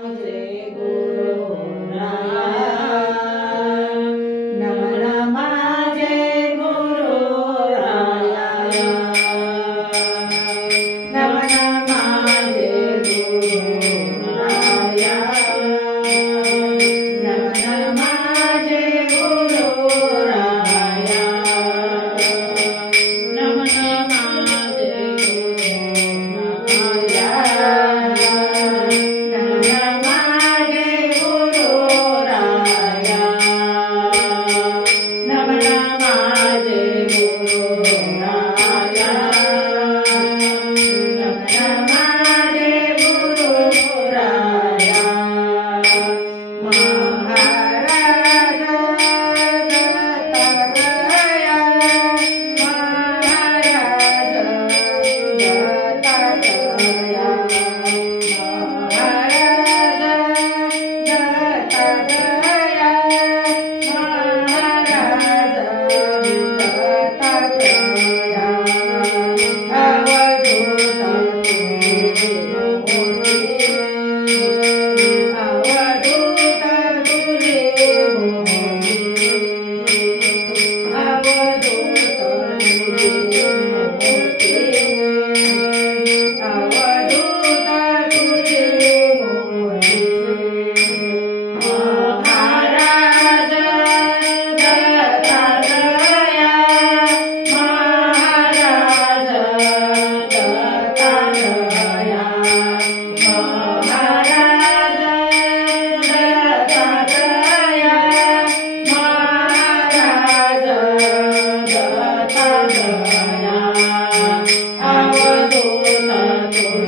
아들의 구로나 Thank you. Lord.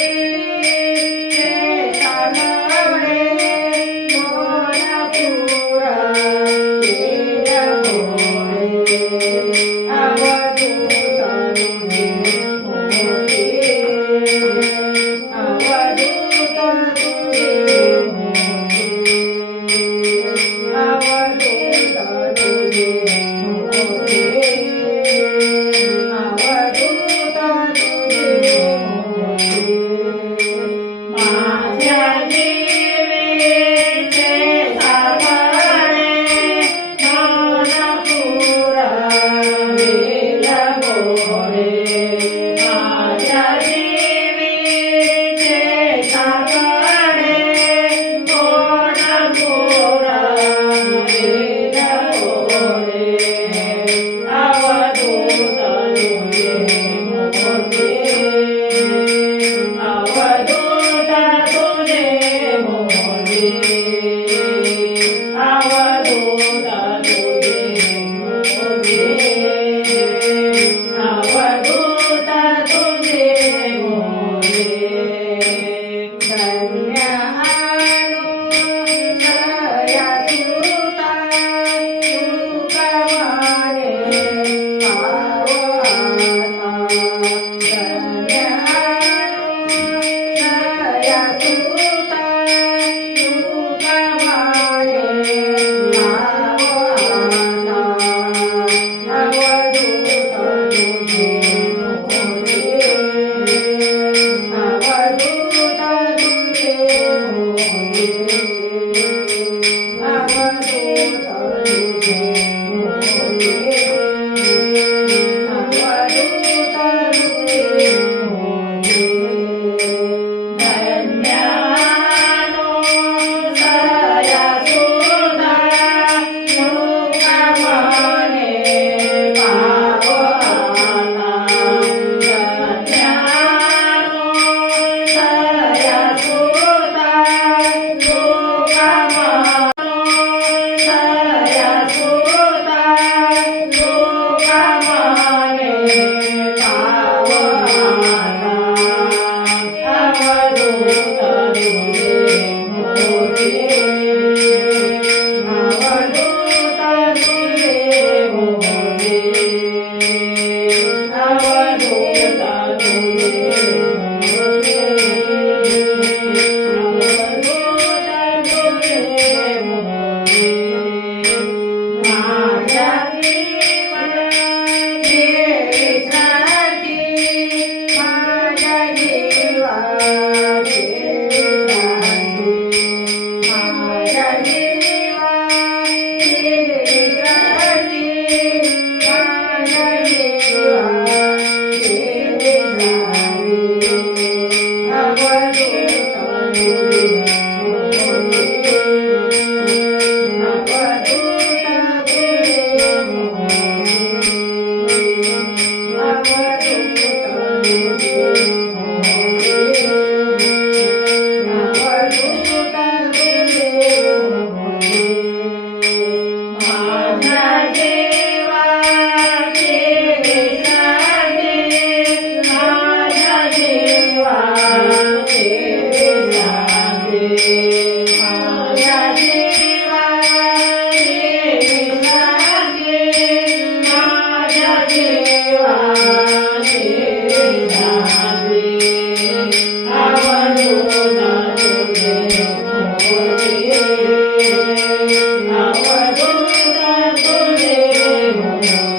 Thank you. our Lord. Hare